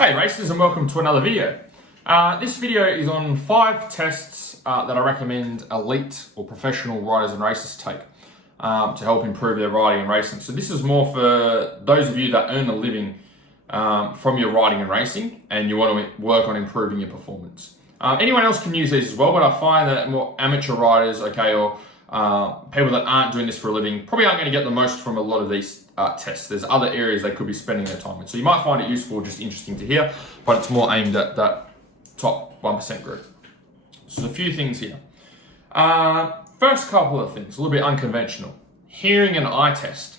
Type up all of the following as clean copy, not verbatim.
Hey racers, and welcome to another video. This video is on 5 tests that I recommend elite or professional riders and racers take to help improve their riding and racing. So this is more for those of you that earn a living from your riding and racing and you want to work on improving your performance. Anyone else can use these as well, but I find that more amateur riders, or people that aren't doing this for a living, probably aren't going to get the most from a lot of these tests. There's other areas they could be spending their time in. So you might find it useful, just interesting to hear, but it's more aimed at that top 1% group. So there's a few things here. First couple of things, a little bit unconventional. Hearing and eye test.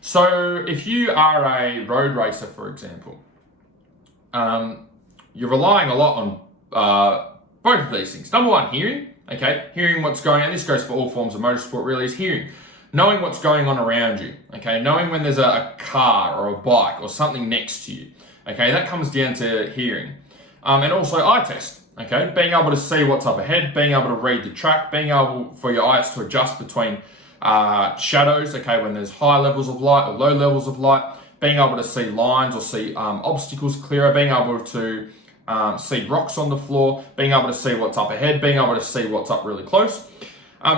So if you are a road racer, for example, you're relying a lot on both of these things. Number one, hearing. Hearing what's going on. This goes for all forms of motorsport, really, is hearing. Knowing what's going on around you, knowing when there's a car or a bike or something next to you, that comes down to hearing. And also eye test, being able to see what's up ahead, being able to read the track, being able for your eyes to adjust between shadows, when there's high levels of light or low levels of light, being able to see lines or see obstacles clearer, being able to see rocks on the floor, being able to see what's up ahead, being able to see what's up really close.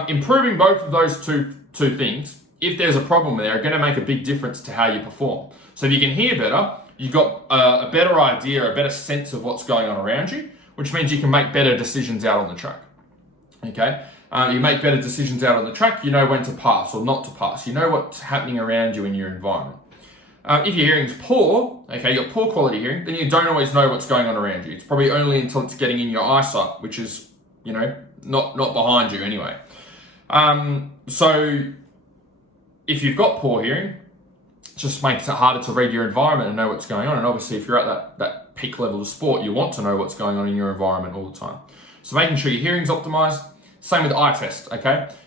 Improving both of those two things, if there's a problem there, are going to make a big difference to how you perform. So if you can hear better, you've got a better idea, a better sense of what's going on around you, which means you can make better decisions out on the track. You make better decisions out on the track, you know when to pass or not to pass. You know what's happening around you in your environment. If your hearing's poor, you've got poor quality hearing, then you don't always know what's going on around you. It's probably only until it's getting in your eyesight, which is, not behind you anyway. So if you've got poor hearing, it just makes it harder to read your environment and know what's going on. And obviously, if you're at that peak level of sport, you want to know what's going on in your environment all the time. So making sure your hearing's optimized. Same with eye test,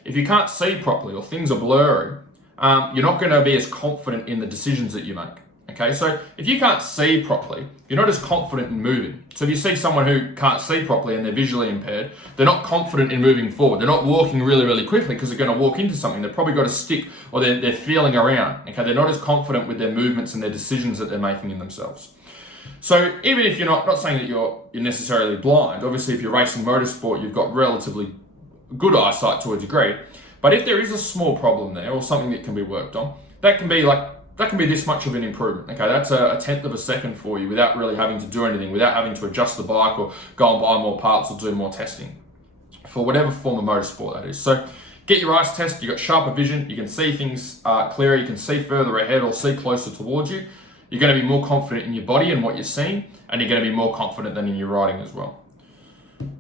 If you can't see properly or things are blurry, you're not going to be as confident in the decisions that you make. So if you can't see properly, you're not as confident in moving. So if you see someone who can't see properly and they're visually impaired, they're not confident in moving forward. They're not walking really, really quickly because they're going to walk into something. They've probably got a stick or they're feeling around. They're not as confident with their movements and their decisions that they're making in themselves. So even if you're not saying that you're necessarily blind, obviously if you're racing motorsport, you've got relatively good eyesight to a degree. But if there is a small problem there or something that can be worked on, that can be this much of an improvement. That's a tenth of a second for you without really having to do anything, without having to adjust the bike or go and buy more parts or do more testing for whatever form of motorsport that is. So get your eyes tested. You've got sharper vision. You can see things clearer. You can see further ahead or see closer towards you. You're going to be more confident in your body and what you're seeing, and you're going to be more confident than in your riding as well.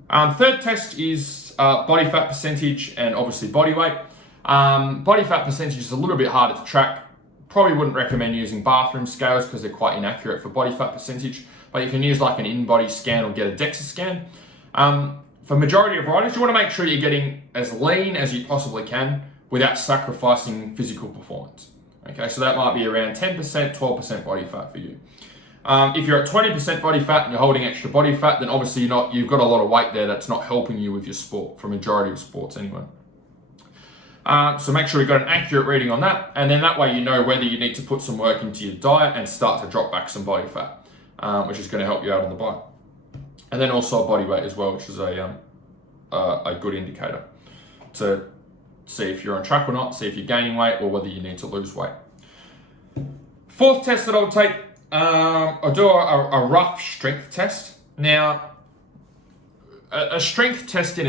Third test is body fat percentage and obviously body weight. Body fat percentage is a little bit harder to track. Probably wouldn't recommend using bathroom scales because they're quite inaccurate for body fat percentage, but you can use like an in-body scan or get a DEXA scan. For majority of riders, you want to make sure you're getting as lean as you possibly can without sacrificing physical performance. So that might be around 10%, 12% body fat for you. If you're at 20% body fat and you're holding extra body fat, then obviously you've got a lot of weight there that's not helping you with your sport, for majority of sports anyway. So make sure you've got an accurate reading on that, and then that way you know whether you need to put some work into your diet and start to drop back some body fat, which is going to help you out on the bike. And then also body weight as well, which is a good indicator to see if you're on track or not, see if you're gaining weight or whether you need to lose weight. Fourth test that I'll take, I'll do a rough strength test. Now, a strength test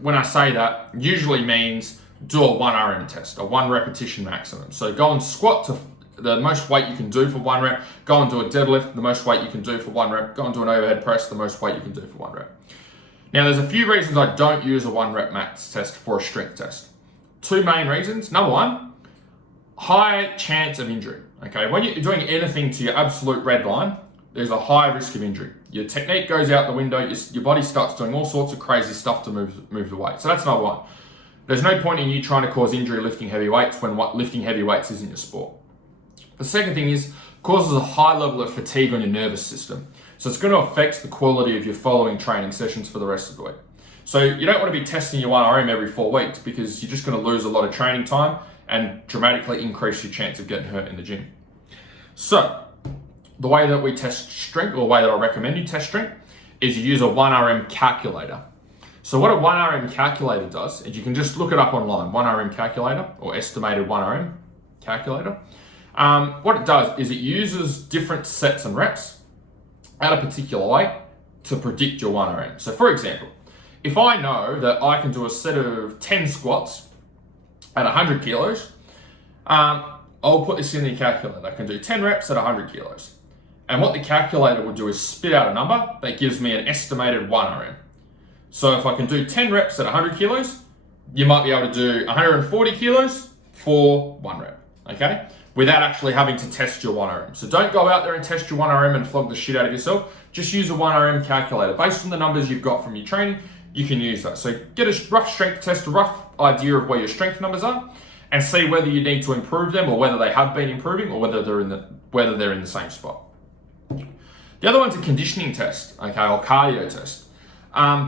when I say that, usually means do a 1 RM test, a 1 repetition maximum. So go and squat to the most weight you can do for 1 rep, go and do a deadlift, the most weight you can do for 1 rep, go and do an overhead press, the most weight you can do for 1 rep. Now, there's a few reasons I don't use a 1 rep max test for a strength test. 2 main reasons. Number one, high chance of injury. When you're doing anything to your absolute red line, there's a high risk of injury. Your technique goes out the window, your body starts doing all sorts of crazy stuff to move the weight. So that's number one. There's no point in you trying to cause injury lifting heavy weights when lifting heavy weights isn't your sport. The second thing is, causes a high level of fatigue on your nervous system. So it's going to affect the quality of your following training sessions for the rest of the week. So you don't want to be testing your 1 RM every 4 weeks because you're just going to lose a lot of training time and dramatically increase your chance of getting hurt in the gym. So the way that we test strength, or the way that I recommend you test strength, is you use a 1RM calculator. So what a 1RM calculator does is you can just look it up online, 1RM calculator or estimated 1RM calculator. What it does is it uses different sets and reps at a particular weight to predict your 1RM. So for example, if I know that I can do a set of 10 squats at 100 kilos, I'll put this in the calculator. I can do 10 reps at 100 kilos. And what the calculator will do is spit out a number that gives me an estimated 1RM. So if I can do 10 reps at 100 kilos, you might be able to do 140 kilos for 1 rep, okay? Without actually having to test your 1RM. So don't go out there and test your 1RM and flog the shit out of yourself. Just use a 1RM calculator. Based on the numbers you've got from your training, you can use that. So get a rough strength test, a rough idea of where your strength numbers are, and see whether you need to improve them or whether they have been improving or whether they're in the same spot. The other one's a conditioning test, okay, or cardio test.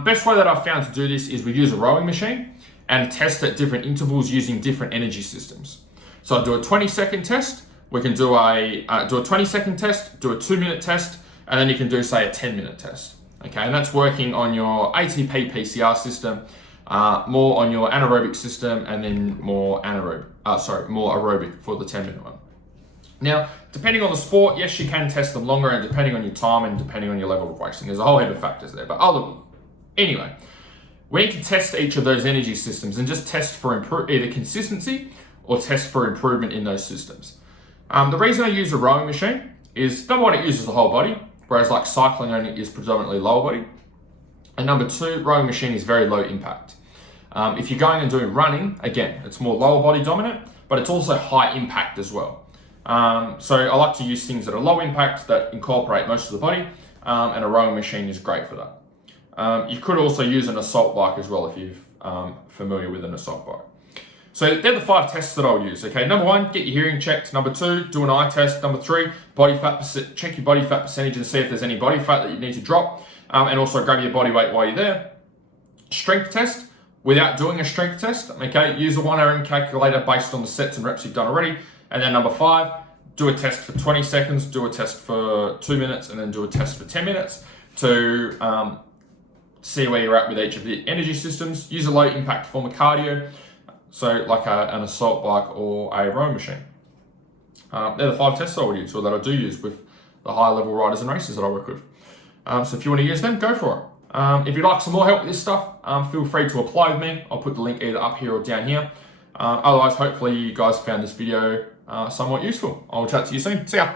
Best way that I've found to do this is we use a rowing machine and test at different intervals using different energy systems. So I do a 20-second test. We can do a 20-second test, do a 2-minute test, and then you can do, say, a 10-minute test. Okay, and that's working on your ATP PCR system, more on your anaerobic system, and then more aerobic for the 10-minute one. Now, depending on the sport, yes, you can test them longer, and depending on your time and depending on your level of racing. There's a whole heap of factors there. But anyway, we need to test each of those energy systems and just test for either consistency or test for improvement in those systems. The reason I use a rowing machine is, number one, it uses the whole body, whereas like cycling only is predominantly lower body. And number two, rowing machine is very low impact. If you're going and doing running, again, it's more lower body dominant, but it's also high impact as well. So I like to use things that are low impact that incorporate most of the body, and a rowing machine is great for that. You could also use an assault bike as well if you're familiar with an assault bike. So they're the 5 tests that I'll use. Okay, number 1, get your hearing checked. Number 2, do an eye test. Number 3, check your body fat percentage and see if there's any body fat that you need to drop, and also grab your body weight while you're there. Strength test. Without doing a strength test, okay, use a 1RM calculator based on the sets and reps you've done already. And then number 5, do a test for 20 seconds, do a test for 2 minutes, and then do a test for 10 minutes to see where you're at with each of the energy systems. Use a low impact form of cardio, so like an assault bike or a rowing machine. They're the 5 tests I would use, or that I do use with the higher level riders and racers that I work with. So if you want to use them, go for it. If you'd like some more help with this stuff, feel free to apply with me. I'll put the link either up here or down here. Otherwise, hopefully you guys found this video somewhat useful. I'll chat to you soon. See ya.